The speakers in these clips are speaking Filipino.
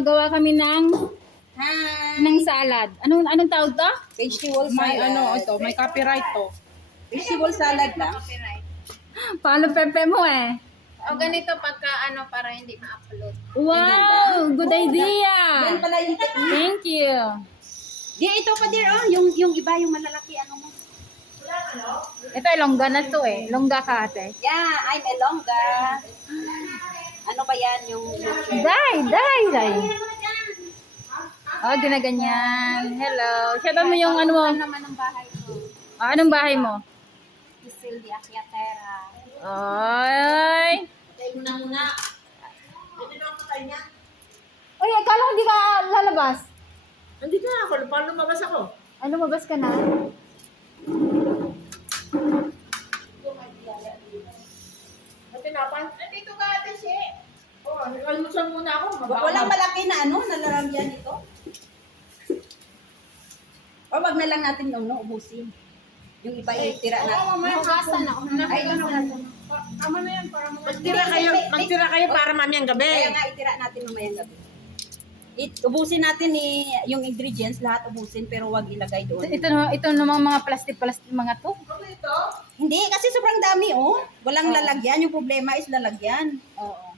gumagawa kami ng Hi! salad. Anong tawag to? Vegetable May salad. may copyright to. Vegetable salad lang. Paano pepe mo eh? O ganito pagka para hindi ma-upload. Wow! Good idea! Yan pala yung technique. Thank you. Di, ito pa dear, oh. Yung iba, yung malalaki, ano mo. Ito ay longga na to eh. Longga ka ate. Yeah, I'm Elonga. Ano ba yan? Yung... Day. Oh, ginaganyan. Hello. Shoutout mo yung ano mo. Ano naman ang bahay ko? Ah, anong bahay mo? Isil di Akyatera. Ay. Oy, akala ko di ka lalabas. Nandito na ako. Paano lumabas ako? Ano, mabas ka na? Natinapan? Nandito ka ate siya. Oo, almusal muna ako. Walang malaki na ano, nalalagyan ito. O wag na lang natin yung ubusin. Yung iba itira natin. Hugasan ako. Ay, ito na. Tama na yan para magtira kayo para mamayang gabi. Kaya nga itira natin mamayang gabi. Ubusin natin yung ingredients, lahat ubusin, pero wag ilagay doon. Ito namang mga plastic mga to. Hindi, kasi sobrang dami, oh. Walang lalagyan. Yung problema is lalagyan. Oo.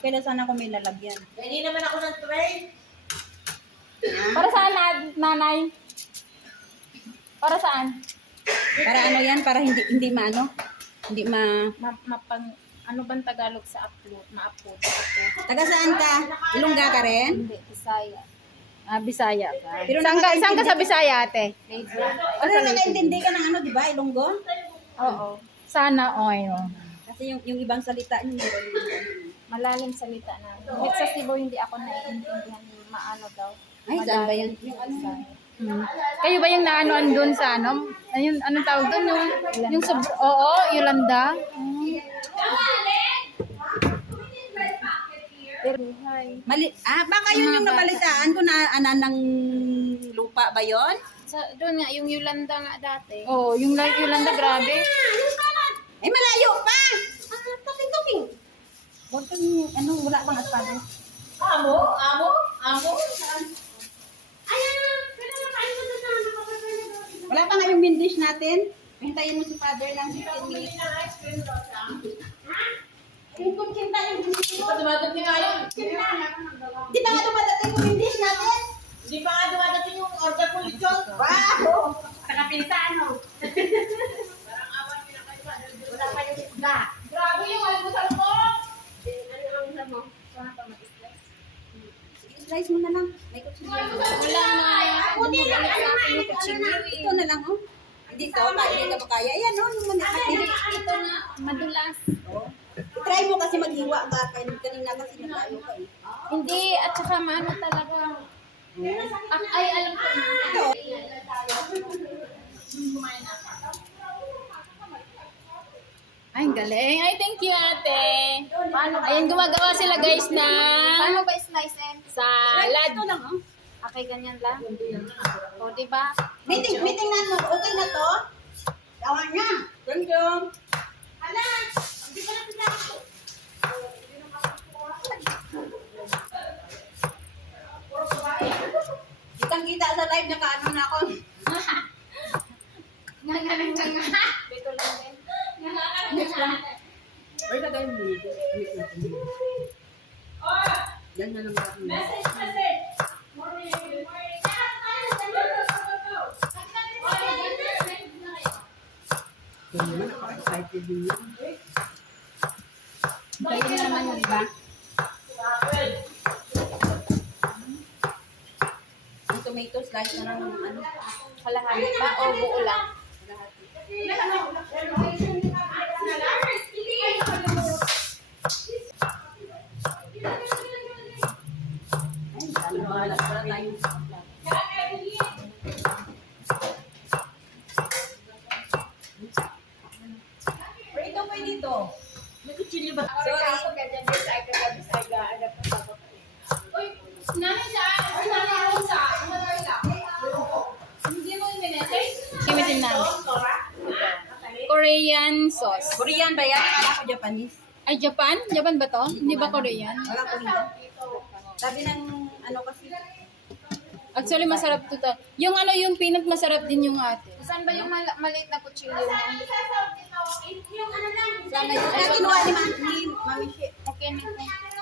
Okay lang sana kung may lalagyan. Hindi naman ako ng tray. Para saan, nanay? Para saan? Para ano yan? Para hindi maano? Hindi Ano bang Tagalog sa upload? Ma-upload. Taga saan ka? Ilongga ka rin? Hindi, Bisaya. Ah, Bisaya ka. Pero Saan ka sa Bisaya, ate? Ano nakaintindi ka ng ano, di ba? Ilonggo? Oo. Sana, oy. Kasi yung ibang salita niyo. Malalim salita na. Kahit sa Cebu, hindi ako naiintindihan maano daw. Ay, saan ba yan? Yung ano? Kayo ba yung naanoan doon sa ano? Ayun, anong tawag doon? Yung oo, Yolanda. Baka yun yung nabalitaan ko na ng lupa ba yon? Doon nga, yung Yolanda nga dati. Oh, yung Yolanda, grabe. Eh, malayo pa! Talking. Huwag kang, wala pang aspada. Amo? Wala pa nga yung main dish natin. Hintayin mo si father lang 15 minutes. Yung kinta yung Di pa dumadating nga yun. Di ba nga dumadating yung main dish natin? Di pa nga dumadating yung order ko lechon. Wow! Nakapinta ano? Parang awan pinakaisa. Wala pa yung isda. Grabe yung almusal mo. Ano ang almusal mo? Sana pa mag-slice. Slice mo na lang. May kutsilyo. Wala na. Buti lang. Ito na lang, oh. Hindi ko, hindi ka makaya. Ayan, oh. Yung manakatiri. Ito na, madulas. Try mo kasi maghiwa ka. Kanina kasi nag-ano ka eh. Hindi, at saka maano talaga. Ay, alam ko na. Ay, galing. Ay, thank you, ate. Paano ba? Ayan, gumagawa sila guys na Paano ba slice and? salad. Ito lang, oh. Okay, ganyan lang. O, diba? Meeting na, okay na to? Tawa na. Thank you. Hala, hindi pa natin ako. Kitang-kita sa live na kaano na ako. Dito lang din. Next lang. Wait na tayo muna. Yan na lang ba? Yan naman, napaka-excited din yun. Kayo na naman yung iba. Yung tomato slice na lang ng ano. Kalahati pa o buo lang? Ay, sana bahala pala tayo. Pero ito pwede dito. May kutsilyo ba? Sorry. Kimitin namin. Korean sauce. Korean ba yan? Akala ko Japanese. Ay, Japan? Japan ba to? Hindi ba Korean? Wala Korean. Sabi ng ano kasi, Actually, masarap to. Yung ano, yung peanut masarap din yung ate. Saan ba yung maliit na kutsilyo mo? sana yun. Kaya kinuha ni Mami Shi. Okay na ito.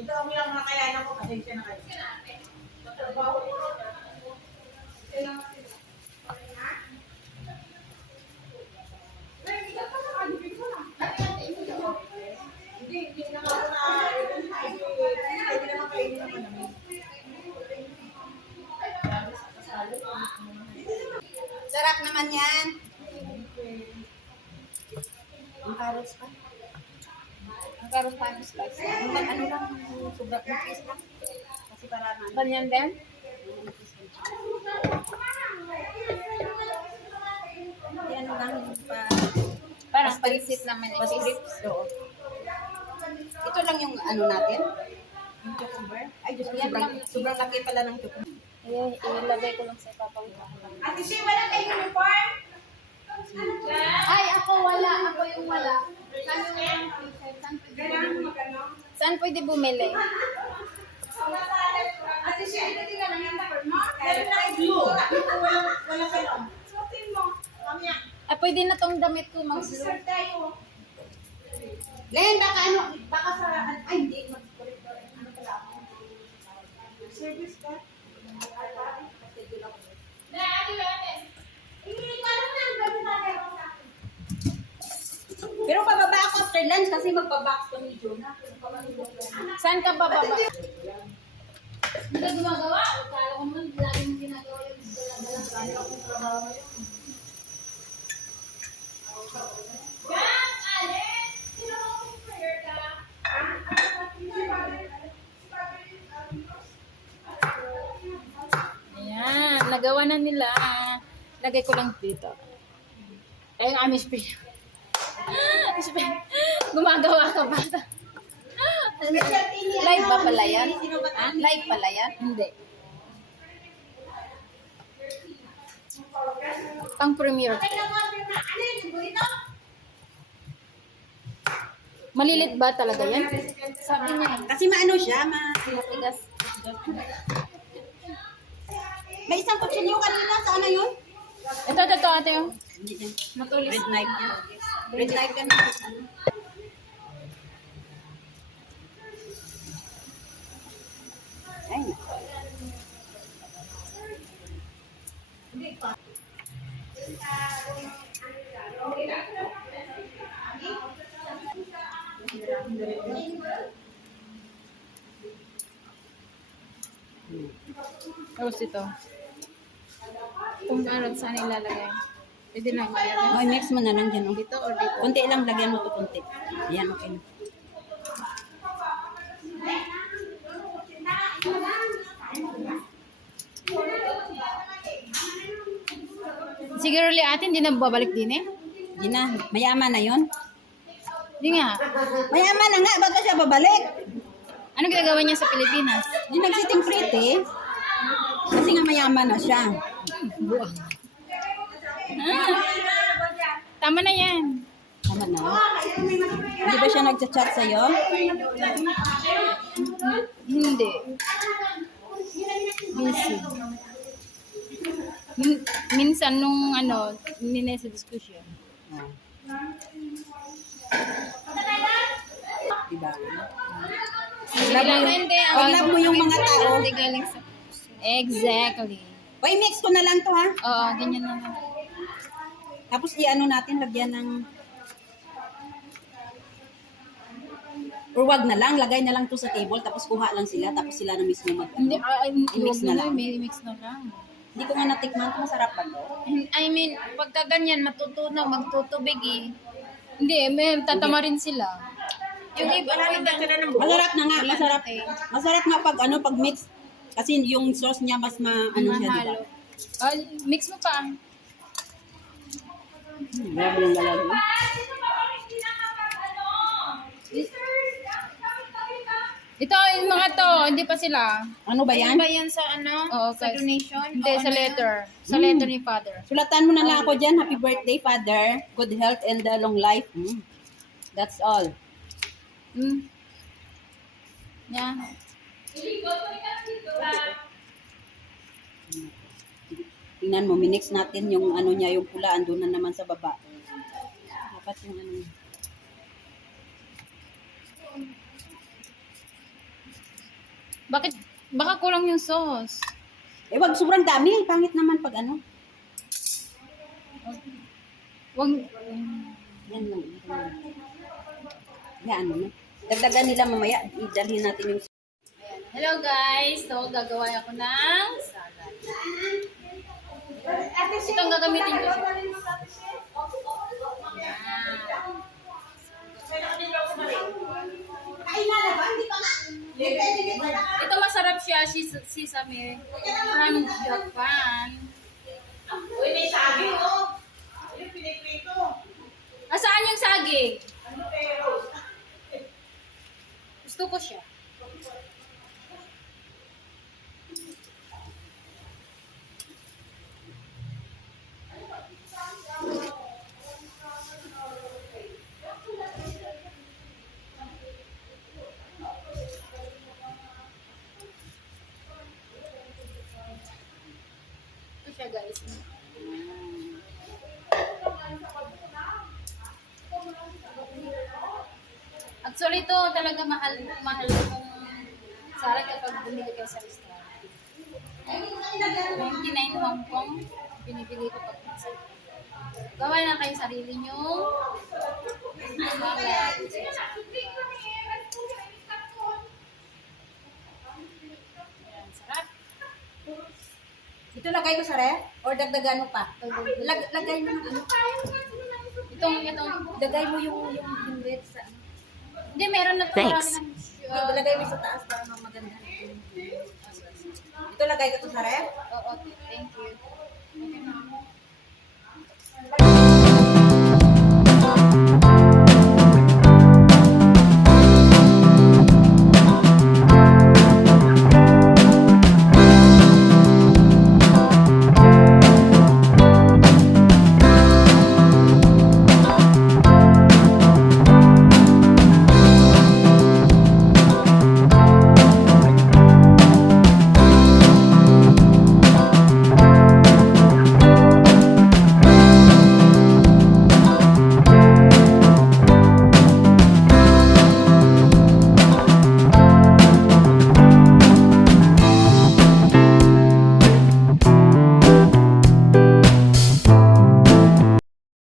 Ito ang lang makayanan ko, pasensya na kayo. Sarap naman yan. Ang carrots pa. Ang karoon pa yung slice. Ang ano lang, sobrang nipis lang. Kasi para na. Ganyan din? Hindi ano lang, yung pa... Parang palisit naman Pa strips. Oo. Ito lang yung ano natin. Yung cucumber. Ay, Diyos ko, sobrang laki pala ng cucumber. Ay, ilagay ko lang sa papawin. Ate Shi, wala kayong uniform? Ay, ako wala. Ako yung wala. Saan pwede bumili? Ate Shi, ito din lang yung uniform mo? Meron na glue. Wala kayo. Suotin mo. Mamaya. Ah, pwede na tong damit ko mag-blue. Tayo. Len, baka ano, baka saraan. Ay, hindi. Ano pala ako? Service ka? Pero pababa ako after lunch kasi magbabox kami Jonah. Saan ka bababa? Hindi ka gumagawa. Kala ko naman, lagi mo ginagawa yung dala-dala akong trabaho yun. Ayan, nagawa na nila. Lagay ko lang dito. Ay, ang aming spray. Gumagawa ka ba? Live ba pala yan? Ah, live pala yan? Hindi. Pang premiere. Malilit ba talaga yan? Sabi niya, Kasi maano siya, matigas. may isang kutsilyo kanina. Saan na yun? Ito, ate. Oh. Hindi yan. Matulis. Red knife yan. Red knife yan. Ay, nako. Tapos ito. Kung ano saan ilalagay. Pwede lang yan. Okay, mix mo na lang dyan. Oh. Dito or dito? Kunti lang, lagyan mo to kunti. Ayan, okay na. Siguro li ate, hindi na babalik din eh. Hindi na, mayaman na yun. Hindi nga. Mayaman na nga, ba't siya babalik? Ano ginagawa niya sa Pilipinas? Hindi nagsiting pretty. Kasi nga mayaman na siya. Tama na yan. Tama na. Hindi ba siya nagchat-chat sa'yo? Hindi. Busy. Minsan nung ano, hindi sa discussion. Oh. Diba? Pag-love mo yung mga tao. Hindi galing sa exactly. Uy, mix ko na lang to ha. Oo, ganyan na. Tapos i-ano natin, lagyan ng... Or wag na lang, lagay na lang to sa table, tapos kuha lang sila, tapos sila na mismo mag... Hindi, I-mix na lang. May mix na lang. Hindi ko nga natikman, masarap pa to. I mean, pagka ganyan, matutunaw, magtutubig eh. Hindi, may tatama rin sila. Yung iba naman Masarap na nga, masarap. Masarap nga pag ano, pag mix. Kasi yung sauce niya mas ano siya, di ba? Mix mo pa. Grabe yung lalagyan. Ito, yung mga to, hindi pa sila. Ano ba yan? Ano ba yan sa ano? Oo, Sa guys. donation? Hindi, O sa ano letter. Sa letter ni Father. Sulatan mo na lang ako dyan. Happy birthday, Father. Good health and long life. That's all. Yan. Tingnan mo, minix natin yung ano niya, yung pula, andun na naman sa baba. Dapat yung ano. Bakit? Baka kulang yung sauce. Wag sobrang dami. Pangit naman pag ano. Wag, Yan lang. Yan, ano na. Dagdagan nila mamaya. Idalhin natin yung... hello guys! So, gagawa ako ng salad. Ito ang gagamitin ko. Ito masarap siya, sesame from Japan. Uy, may sabi mo. Yung piniprito. Asaan yung saging? Ano pero? Gusto ko siya. Ito siya guys. Actually, ito talaga mahal kung salad kapag bumili kayo sa restaurant. 99 Hong Kong, binibili ko pag minsan. Gawa na kayo sarili nyo. Salad. Ayan, sarap. Ito lagay ko sa ref? Or dagdagan mo pa? Lagay mo ng ano? Itong, Lagay mo yung red sa ano? hindi, meron na ito. Thanks. Lagay mo sa taas para maganda. Ito lagay ko to sa ref? Oo, thank you. Okay na.